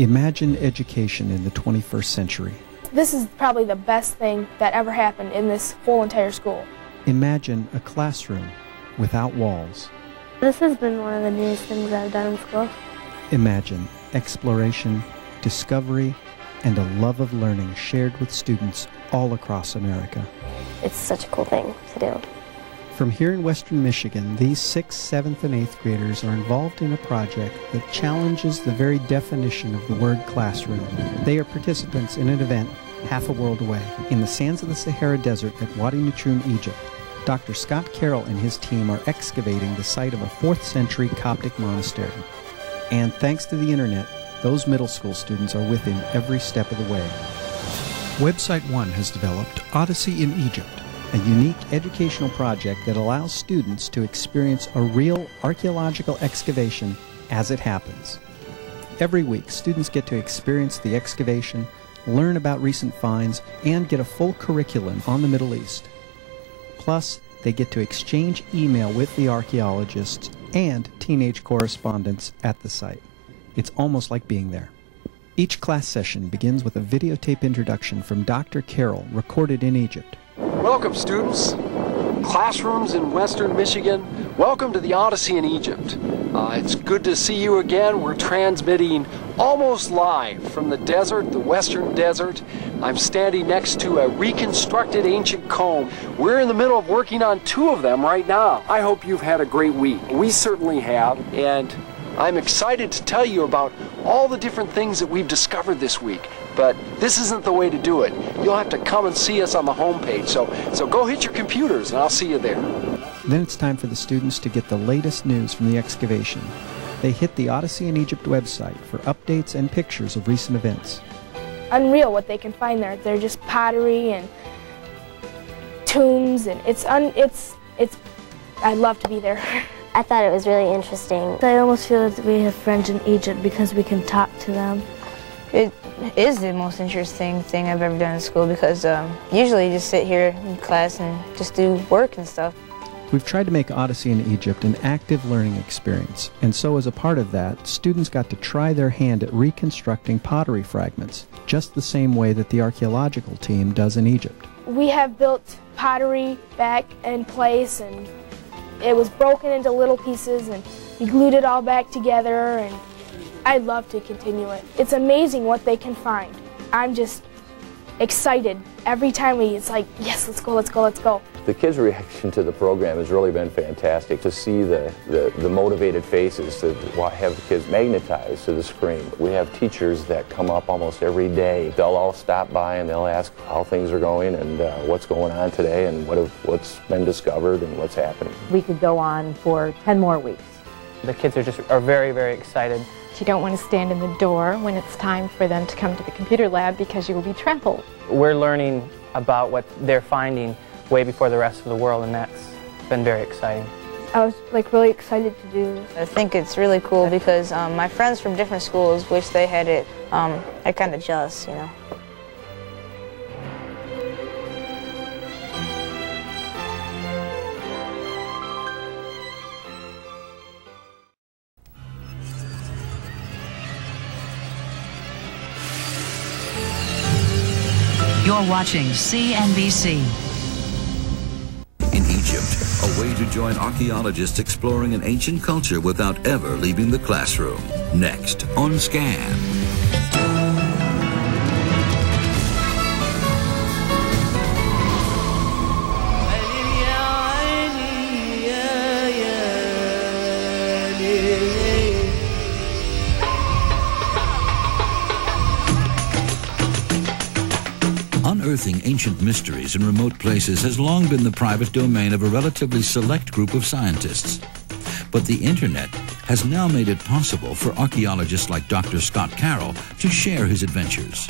Imagine education in the 21st century. This is probably the best thing that ever happened in this whole entire school. Imagine a classroom without walls. This has been one of the newest things I've done in school. Imagine exploration, discovery, and a love of learning shared with students all across America. It's such a cool thing to do. From here in Western Michigan, these 6th, 7th, and 8th graders are involved in a project that challenges the very definition of the word classroom. They are participants in an event half a world away in the sands of the Sahara Desert at Wadi Natrun, Egypt. Dr. Scott Carroll and his team are excavating the site of a 4th century Coptic monastery. And thanks to the internet, those middle school students are with him every step of the way. Website One has developed Odyssey in Egypt, a unique educational project that allows students to experience a real archaeological excavation as it happens. Every week, students get to experience the excavation, learn about recent finds, and get a full curriculum on the Middle East. Plus, they get to exchange email with the archaeologists and teenage correspondents at the site. It's almost like being there. Each class session begins with a videotape introduction from Dr. Carroll, recorded in Egypt. Welcome, students. Classrooms in Western Michigan, welcome to the Odyssey in Egypt. It's good to see you again. We're transmitting almost live from the desert, the Western Desert. I'm standing next to a reconstructed ancient comb. We're in the middle of working on 2 of them right now. I hope you've had a great week. We certainly have, and I'm excited to tell you about all the different things that we've discovered this week. But this isn't the way to do it. You'll have to come and see us on the homepage. So go hit your computers and I'll see you there. Then it's time for the students to get the latest news from the excavation. They hit the Odyssey in Egypt website for updates and pictures of recent events. Unreal what they can find there. They're just pottery and tombs, and I'd love to be there. I thought it was really interesting. I almost feel that we have friends in Egypt because we can talk to them. It is the most interesting thing I've ever done in school because usually you just sit here in class and just do work and stuff. We've tried to make Odyssey in Egypt an active learning experience, and so as a part of that, students got to try their hand at reconstructing pottery fragments, just the same way that the archaeological team does in Egypt. We have built pottery back in place, and it was broken into little pieces, and we glued it all back together, and I'd love to continue it. It's amazing what they can find. I'm just excited. Every time it's like, yes, let's go, let's go, let's go. The kids' reaction to the program has really been fantastic. To see the motivated faces, to have the kids magnetized to the screen. We have teachers that come up almost every day. They'll all stop by and they'll ask how things are going and what's going on today and what's been discovered and what's happening. We could go on for 10 more weeks. The kids are very, very excited. You don't want to stand in the door when it's time for them to come to the computer lab because you will be trampled. We're learning about what they're finding way before the rest of the world, and that's been very exciting. I was really excited to do this. I think it's really cool because my friends from different schools wish they had it. I'm kind of jealous, you know. You're watching CNBC. In Egypt, a way to join archaeologists exploring an ancient culture without ever leaving the classroom. Next on Scan. Unearthing ancient mysteries in remote places has long been the private domain of a relatively select group of scientists. But the internet has now made it possible for archaeologists like Dr. Scott Carroll to share his adventures.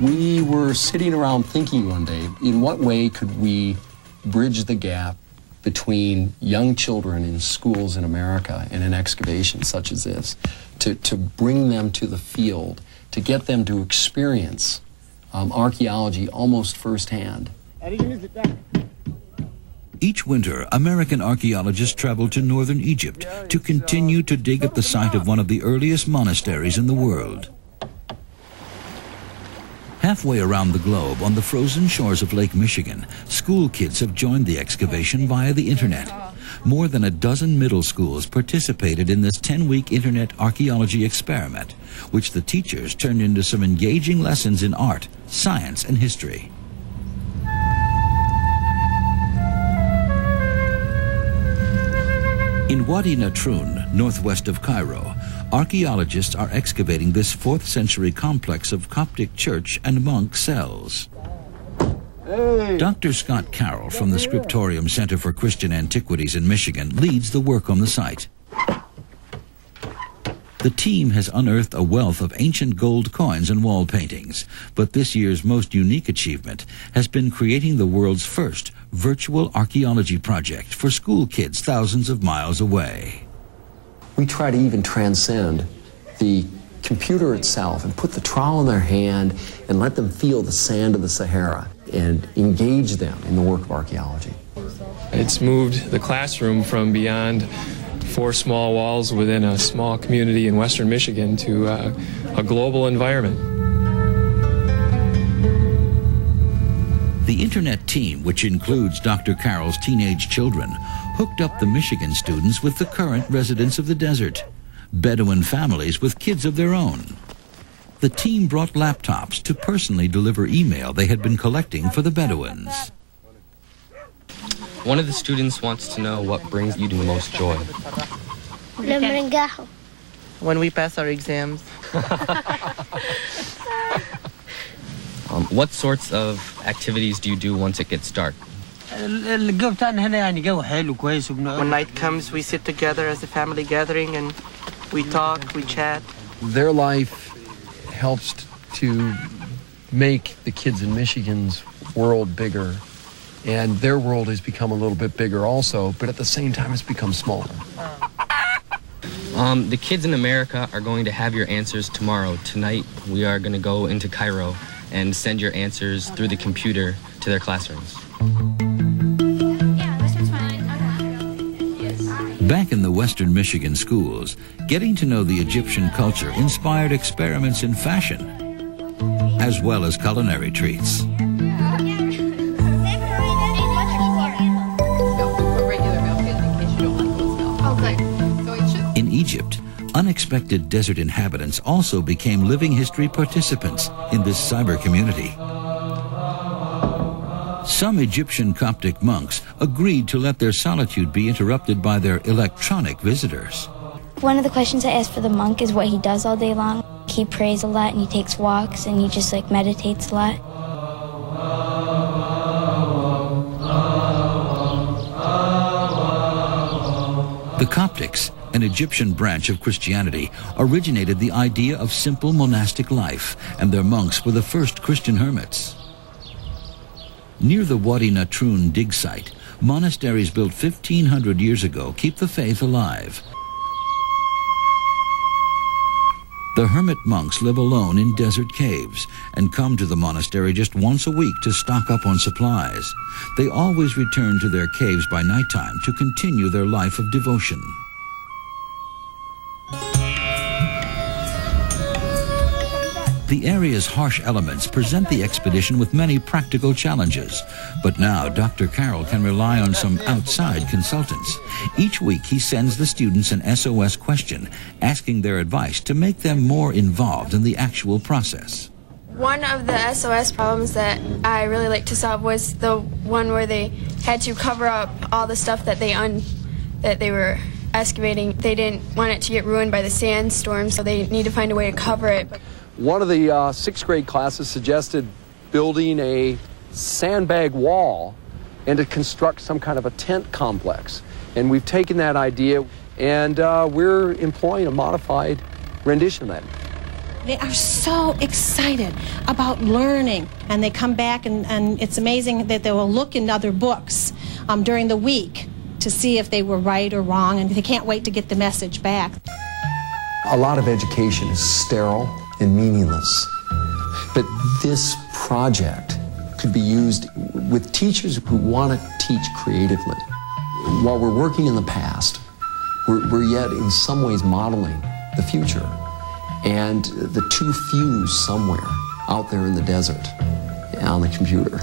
We were sitting around thinking one day, in what way could we bridge the gap between young children in schools in America and an excavation such as this, to bring them to the field, to get them to experience archaeology almost firsthand. Each winter, American archaeologists travel to northern Egypt to continue to dig at the site of one of the earliest monasteries in the world. Halfway around the globe, on the frozen shores of Lake Michigan, school kids have joined the excavation via the internet. More than a dozen middle schools participated in this 10-week internet archaeology experiment, which the teachers turned into some engaging lessons in art, science, and history. In Wadi Natrun, northwest of Cairo, archaeologists are excavating this 4th century complex of Coptic church and monk cells. Dr. Scott Carroll from the Scriptorium Center for Christian Antiquities in Michigan leads the work on the site. The team has unearthed a wealth of ancient gold coins and wall paintings, but this year's most unique achievement has been creating the world's first virtual archaeology project for school kids thousands of miles away. We try to even transcend the computer itself and put the trowel in their hand and let them feel the sand of the Sahara and engage them in the work of archaeology. It's moved the classroom from beyond 4 small walls within a small community in western Michigan to a global environment. The internet team, which includes Dr. Carroll's teenage children, hooked up the Michigan students with the current residents of the desert, Bedouin families with kids of their own. The team brought laptops to personally deliver email they had been collecting for the Bedouins. One of the students wants to know what brings you the most joy. When we pass our exams. What sorts of activities do you do once it gets dark? When night comes, we sit together as a family gathering and we talk, we chat. Their life helps to make the kids in Michigan's world bigger, and their world has become a little bit bigger also, but at the same time it's become smaller. The kids in America are going to have your answers tomorrow. Tonight we are going to go into Cairo and send your answers through the computer to their classrooms. Back in the western Michigan schools, getting to know the Egyptian culture inspired experiments in fashion, as well as culinary treats. In Egypt, unexpected desert inhabitants also became living history participants in this cyber community. Some Egyptian Coptic monks agreed to let their solitude be interrupted by their electronic visitors. One of the questions I asked for the monk is what he does all day long. He prays a lot and he takes walks and he just meditates a lot. The Coptics, an Egyptian branch of Christianity, originated the idea of simple monastic life, and their monks were the first Christian hermits. Near the Wadi Natrun dig site, monasteries built 1,500 years ago keep the faith alive. The hermit monks live alone in desert caves and come to the monastery just once a week to stock up on supplies. They always return to their caves by nighttime to continue their life of devotion. The area's harsh elements present the expedition with many practical challenges, but now Dr. Carroll can rely on some outside consultants. Each week he sends the students an SOS question, asking their advice to make them more involved in the actual process. One of the SOS problems that I really like to solve was the one where they had to cover up all the stuff that they were excavating. They didn't want it to get ruined by the sandstorm, so they need to find a way to cover it. One of the 6th grade classes suggested building a sandbag wall and to construct some kind of a tent complex. And we've taken that idea and we're employing a modified rendition of that. They are so excited about learning, and they come back and it's amazing that they will look in other books during the week to see if they were right or wrong, and they can't wait to get the message back. A lot of education is sterile and meaningless, but this project could be used with teachers who want to teach creatively. While we're working in the past, we're yet in some ways modeling the future. And the two fuse somewhere out there in the desert on the computer.